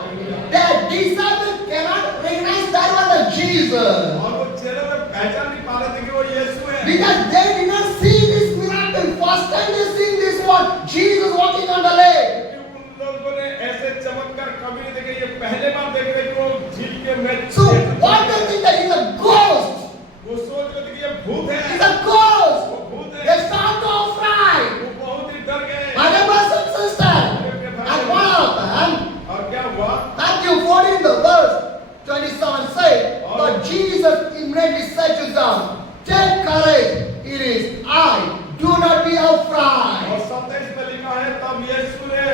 The disciples cannot recognize that was the Jesus. और वो चेहरे में पहचान नहीं पा रहे थे कि वो यीशु है। Because they did not see this miracle. First time they seen this one, Jesus walking on the lake. क्योंकि उन लोगों ने ऐसे चमत्कार कभी नहीं देखे, ये पहले बार देख रहे कि वो झील के में। So what they think that he's a ghost? वो सोच रहे थे कि ये भूत है। He's a ghost. वो भूत है। They start to fry. वो बहुत ही डर गए। My brothers and sisters. And what happened? और क्या हुआ? Matthew 14, the verse 27 says, but Jesus immediately said to them, take courage, it is I, do not be afraid. और 27 में लिखा है तब यीशु ने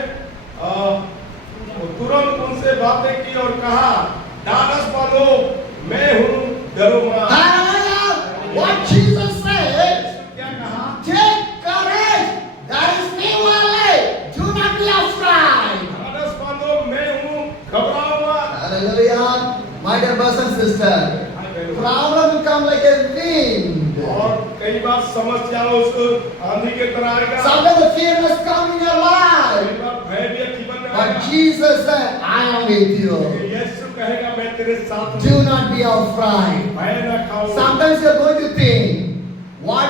तुरंत उनसे बातें की और कहा ढाढ़स वालो मैं हूँ डरो मत। Hallelujah! What Jesus said, क्या कहा? take courage, there is me only, do not be afraid. ढाढ़स वालो मैं हूँ घबराओ मत। Hallelujah! My dear brothers and sisters, problem will come like a wind. और कई बार समस्या उस आंधी के तरह आएगा। Sometimes the fear must come in your life. कई बार भय भी जीवन में But आएगा। Jesus said, I am with you. यीशु कहेगा मैं तेरे साथ हूँ। Do not be afraid. भय न खाओ। Sometimes you are going to think, what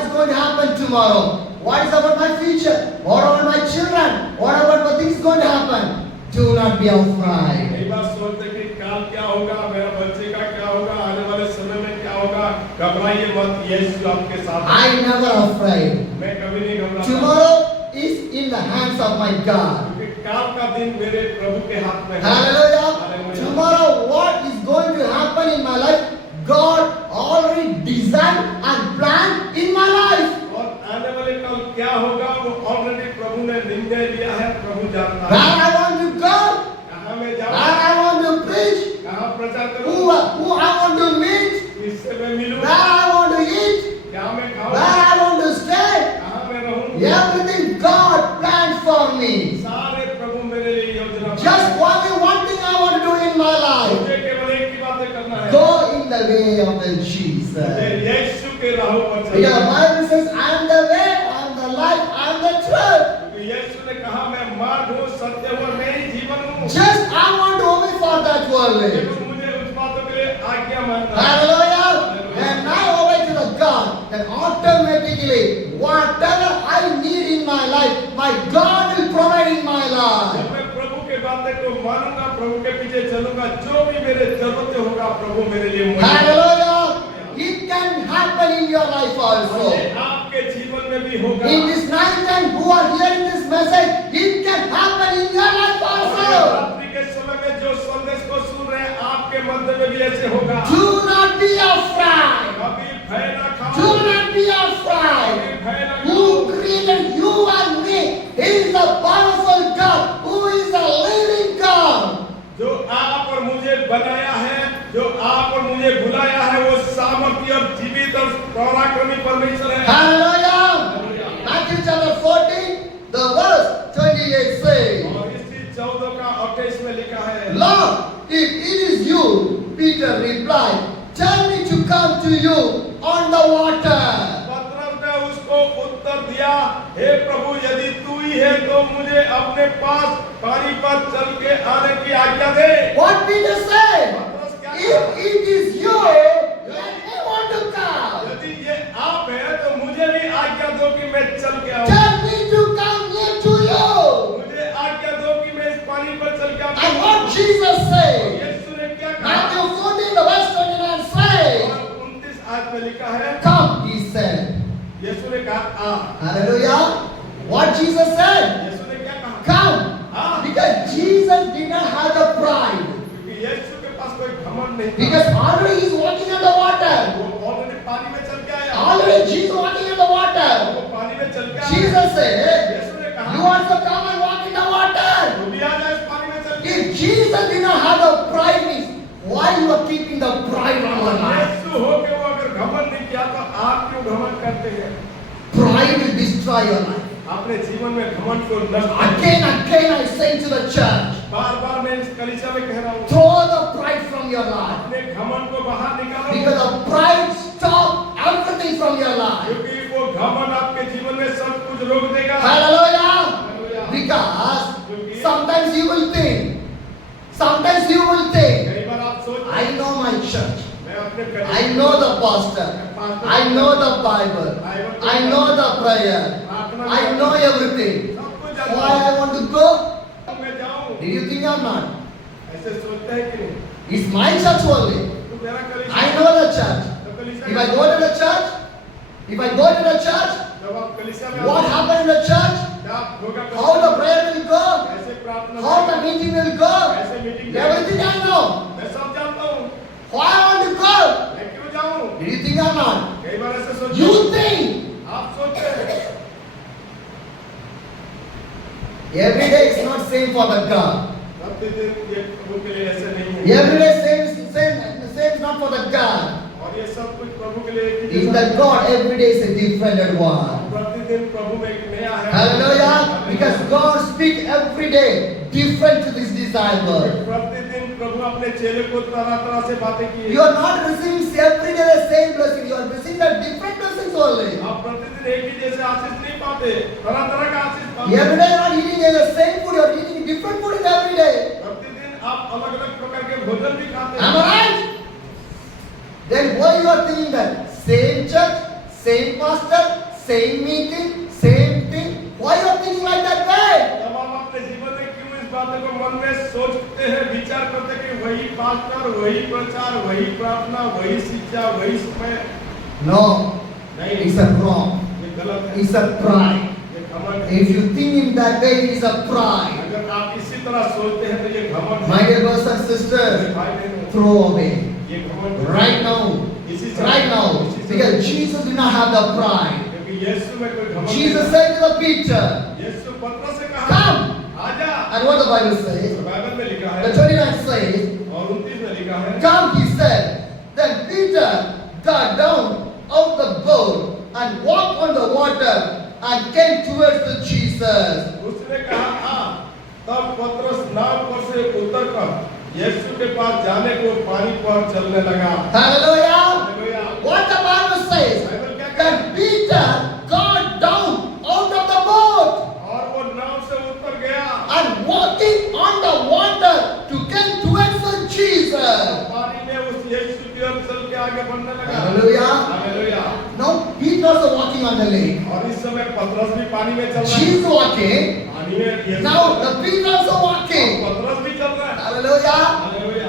is going to happen tomorrow? What is about my future? What about my children? What about what things going to happen? Do not be afraid. कई बार सोचते कि काल क्या होगा, मेरा बच्चे का क्या होगा, आने वाले समय में क्या होगा। घबराइए मत, यीशु आपके साथ है। I am never afraid. मैं कभी नहीं घबराता। Tomorrow is in the hands of my God. क्योंकि काल का दिन मेरे प्रभु के हाथ में है। Hallelujah. Hallelujah. Tomorrow what is going to happen in my life? God already designed and planned in my life. और आने वाले कल क्या होगा वो ऑलरेडी प्रभु ने निर्णय लिया है, प्रभु जानता Where है। I want to go, कहाँ मैं where जाऊँ, I want to preach, कहाँ प्रचार who करूँ, I want to meet, किससे मैं मिलूँ, where I want to eat, क्या मैं where खाऊँ, I want to stay. कहाँ मैं रहूँ। Everything God planned for me. सारे प्रभु मेरे लिए योजना बनाए। Just only one thing I want to do in my life. मुझे केवल एक ही बातें करना है। Go in the way of the Jesus. मुझे यीशु के राहों पर Because the चलना है। Bible says, I am the way, I am the life, I am the truth. क्योंकि यीशु ने कहा मैं मार्ग हूँ, सत्य हूँ, मैं ही जीवन हूँ। Just I want to obey for that word. केवल मुझे उस बातों के लिए आज्ञा मानना है। Hallelujah. When I obey to the God, then automatically whatever I need in my life, my God will provide in my life. जब मैं प्रभु के बातें को मानूंगा, प्रभु के पीछे चलूंगा, जो भी मेरे जरूरत होगा प्रभु मेरे लिए मुझे। Hallelujah. It can happen in your life also. ये आपके जीवन में भी होगा। In this night time, who are hearing this message, it can happen in your life और also. रात्रि के समय में जो संदेश को सुन रहे हैं, आपके मध्य में भी ऐसे होगा। Do not be afraid. कभी भय ना खाओ, Do not be afraid. कभी भय ना Who खाओ। created you and me? He is the powerful God, who is the living God. जो आप और मुझे बनाया है, जो आप और मुझे बुलाया है, वो सामर्थ्य और जीवित और पराक्रमी परमेश्वर है। Hallelujah. Matthew chapter 14, the verse 28 says, और इसी 14 का 28 में लिखा है, Lord, if it is you, Peter replied, tell me to come to you on the water. पतरस ने उसको उत्तर दिया, हे प्रभु, यदि तू ही है तो मुझे अपने पास पानी पर चल के आने की आज्ञा दे। What Peter said? पतरस क्या If कहा? it is you, let me want to come. यदि ये आप है तो मुझे भी आज्ञा दो कि मैं चल के आऊं। Tell me to come near to you. मुझे आज्ञा दो कि मैं इस पानी पर चल के आऊं। And what Jesus said? यीशु ने क्या कहा? Matthew 14, the verse 29 says, और 29 आयत में लिखा है, come, he said. यीशु ने कहा आ। Hallelujah. What Jesus said? यीशु ने क्या कहा? Come. हाँ। Because Jesus did not have the pride. क्योंकि यीशु के पास कोई घमंड नहीं था। Because already he's walking on the water. वो ऑलरेडी पानी में चल के आया। Already Jesus walking on the water. वो पानी में चल के आया। Jesus said, यीशु ने कहा, you also come and walk in the water. तू भी आ जा इस पानी में चल के। If Jesus did not have the pride, means why you are keeping the pride on your life? यीशु हो के वो अगर घमंड नहीं किया तो आप क्यों घमंड करते हैं? Pride will destroy your life. अपने जीवन में घमंड को नष्ट करें। Again I say to the church, बार-बार मैं इस कलीसिया में कह रहा हूँ, throw the pride from your life. अपने घमंड को बाहर निकालो। Because the pride stop everything from your life. क्योंकि वो घमंड आपके जीवन में सब कुछ रोक देगा। Hallelujah. Because sometimes you will think, कई बार आप सोचते I know my church. मैं अपने I know the pastor. I know the Bible. I know the prayer. I know everything. सब कुछ Why जानता I want to go? हूँ, मैं जाऊँ। Did you think I'm not? ऐसे सोचते हैं कि नहीं? It's my church only. तू मेरा कलीसिया- I know the church. तो कलीसिया If I go to the church, जब आप कलीसिया में what आते हैं, happened in the church? क्या होगा कलीसिया How the में? prayer will go? कैसे प्रार्थना How the होगी? meeting will go? कैसे मीटिंग Everything I know. मैं सब जानता हूँ। Why I want to go? मैं क्यों जाऊँ? Did you think I'm not? कई बार ऐसे सोचते You हैं। think आप सोचते हैं every day is not same for the God. प्रतिदिन ये प्रभु के लिए ऐसे नहीं है। Every day same is not for the God. और ये सब कुछ प्रभु के लिए एक ही In जैसा the God, every day is a different one. प्रतिदिन प्रभु में एक नया है। Hallelujah. Because God speaks every day different to this disciple. प्रतिदिन प्रभु अपने चेले को तरह-तरह से बातें की। You are not receiving every day the same blessing. You are receiving the different blessings only. आप प्रतिदिन एक ही जैसे आशीष नहीं पाते, तरह-तरह का आशीष पाते। Every day you are not eating the same food. You are eating different food in every day. प्रतिदिन आप अलग-अलग प्रकार के भोजन भी खाते Am I right? Then why you are thinking that same church, same pastor, same meeting, same thing? Why you are thinking like that way? तब आप अपने जीवन में क्यों इस बातों को मन में सोचते हैं, विचार करते हैं कि वही पास्टर, वही प्रचार, वही प्रार्थना, वही शिक्षा, वही समय? No, नहीं, it's a wrong. ये गलत है, It's a pride. ये घमंड है। If you think in that way, it is a pride. अगर आप इसी तरह सोचते हैं तो ये घमंड है। My dear brothers and sisters, भाई बहनों, throw away ये घमंड है। right now. इसी से- Right now, इसी से- because Jesus did not have the pride. क्योंकि यीशु में कोई घमंड Jesus नहीं said to the Peter, है। यीशु पतरस से कहा, "Come." आजा। And what the Bible says, Bible में लिखा the है 29 says, और 29 में लिखा है, "Come," he said. Then Peter got down out the boat and walked on the water and came towards the Jesus. उसने कहा आ। तब पतरस नाव पर से उतरकर यीशु के पास जाने को पानी पर चलने लगा। Hallelujah. Hallelujah. What the Bible says, Bible क्या कहता that है? Peter got down out of the boat और वो नाव से उतर गया and walking on the water to come towards the Jesus. पानी में उस यीशु की ओर चल के आगे बढ़ने लगा। Hallelujah. Hallelujah. Now Peter also walking on the lake. और इस समय पतरस भी पानी में चल रहा है। Jesus walking. पानी में यीशु- Now the Peter also walking. पतरस भी चल रहा है। Hallelujah. Hallelujah.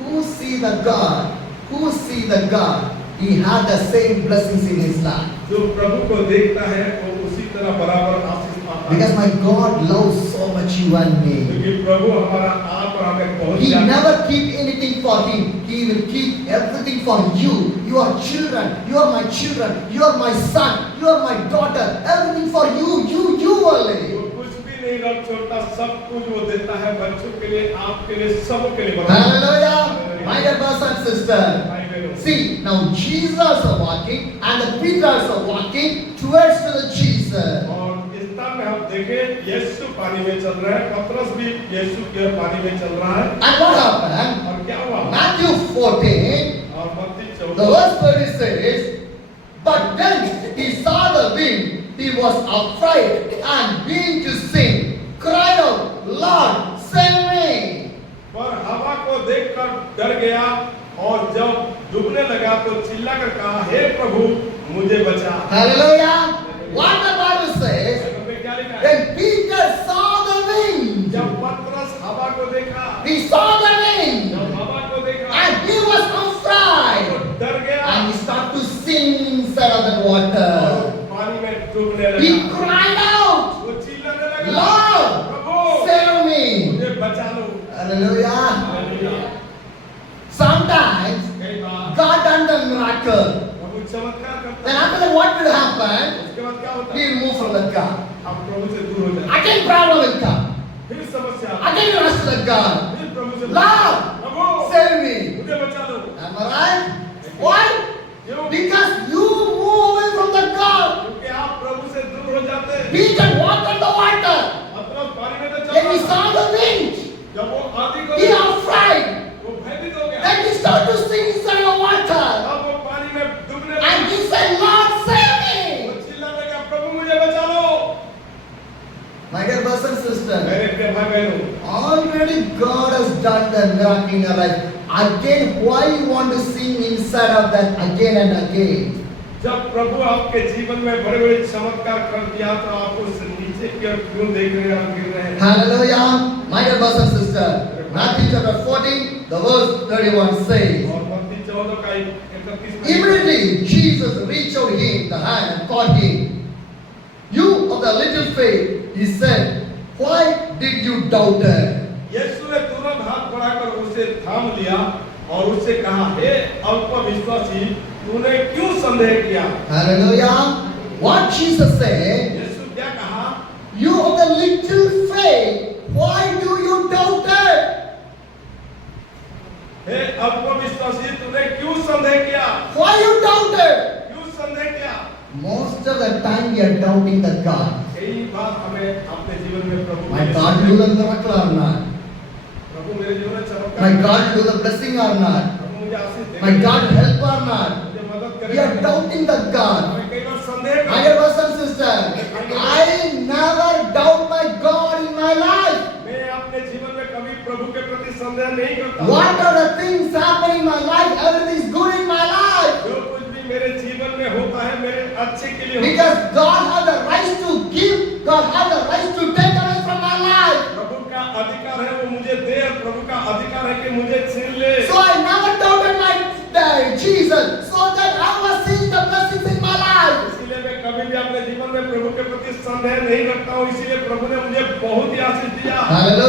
Who see the God? Who see the God? He had the same blessings in his life. जो प्रभु को देखता है वो उसी तरह बराबर आशीष पाता Because my God loves so much you and me. क्योंकि प्रभु हमारा आप और हमें पहुंच He जाता है। never keep anything for him. He will keep everything for you. You are children. You are my children. You are my son. You are my daughter. Everything for you. You only. वो कुछ भी नहीं रख छोड़ता, सब कुछ वो देता है बच्चों के लिए, आपके लिए, सबके लिए बना। Hallelujah. My dear brothers and sisters. भाई बहनों, See, now Jesus are walking and the Peter are walking towards to the Jesus. और इस स्थान में हम देखें यीशु पानी में चल रहा है, पतरस भी यीशु के पानी में चल रहा है। And what happened? और क्या हुआ? Matthew 14, और मत्ती the 14 verse 30 says, but then he saw the wind, he was afraid, and being to sing, cried out, Lord, save me. पर हवा को देखकर डर गया और जब डूबने लगा तो चिल्लाकर कहा, हे प्रभु मुझे बचा। Hallelujah. What the Bible says, Bible में क्या लिखा है? when Peter saw the wind, जब पतरस हवा को देखा, he saw the wind, जब हवा को देखा and he was तो afraid, डर गया and he started to sing inside of that और water. पानी में डूबने He लगा। cried out, वो चिल्लाने लगा, Lord, प्रभु save me. मुझे बचा लो। Hallelujah. हालेलुया। Sometimes कई बार God done the miracle. प्रभु चमत्कार करता Then है। after that, what will happen? उसके बाद क्या होता We है? move from the God. हम प्रभु से दूर हो जाते हैं। Again problem will come. फिर समस्या आती है। Again you ask the God, फिर प्रभु से Lord, प्रभु save me. मुझे बचा लो। Am I right? Why? क्यों? Because you move away from the God. क्योंकि आप प्रभु से दूर हो जाते हैं। Peter walked on the water. मतलब पानी में तो चल Then he रहा saw था। the wind. जब वो आंधी को He देखा, afraid. वो भयभीत हो गया। Then he started to sing inside the water. अब वो पानी में डूबने And लगा। he said, Lord, save वो me. चिल्लाने लगा, प्रभु मुझे बचा लो। My dear brothers and sisters, मेरे प्रिय भाई बहनों, already God has done the miracle in your life. Again, why you want to sing inside of that again and again? जब प्रभु आपके जीवन में बड़े बड़े चमत्कार कर दिया तो आप उस नीचे की ओर क्यों देख रहे हैं और गिर रहे हैं? Hallelujah. My dear brothers and sisters, Matthew chapter 14, the verse 31 says, और मत्ती 14 का 31 में immediately Jesus reached out him the hand and caught him. You of the little faith, he said, why did you doubt? यीशु ने तुरंत हाथ बढ़ाकर उसे थाम लिया और उससे कहा, हे अल्प विश्वासी, तूने क्यों संदेह किया? Hallelujah. What Jesus said, यीशु क्या कहा? you of the little faith, why do you doubt? हे अल्प विश्वासी, तूने क्यों संदेह किया? Why you doubted? क्यों संदेह किया? Most of the time we are doubting the God. कई बार हमें अपने जीवन में प्रभु My God do the miracle or not? प्रभु मेरे जीवन में चमत्कार My God do the blessing or not? प्रभु मुझे आशीष दे My God help or not? मुझे मदद We करेगा। are doubting the God. हमें कई बार संदेह My dear brothers and sisters, I never doubt my God in my life. मैं अपने जीवन में कभी प्रभु के प्रति संदेह नहीं करता। What are the things happening in my life? Everything is good in my life. जो कुछ भी मेरे जीवन में होता है मेरे अच्छे के लिए होता है। Because God has the right to give, God has the right to take away from my life. प्रभु का अधिकार है वो मुझे दे और प्रभु का अधिकार है कि मुझे छीन ले। So I never doubted my Jesus, so that I was seeing the blessings in my life. इसीलिए मैं कभी भी अपने जीवन में प्रभु के प्रति संदेह नहीं रखता हूँ। इसीलिए प्रभु ने मुझे बहुत ही आशीष दिया। Hallelujah.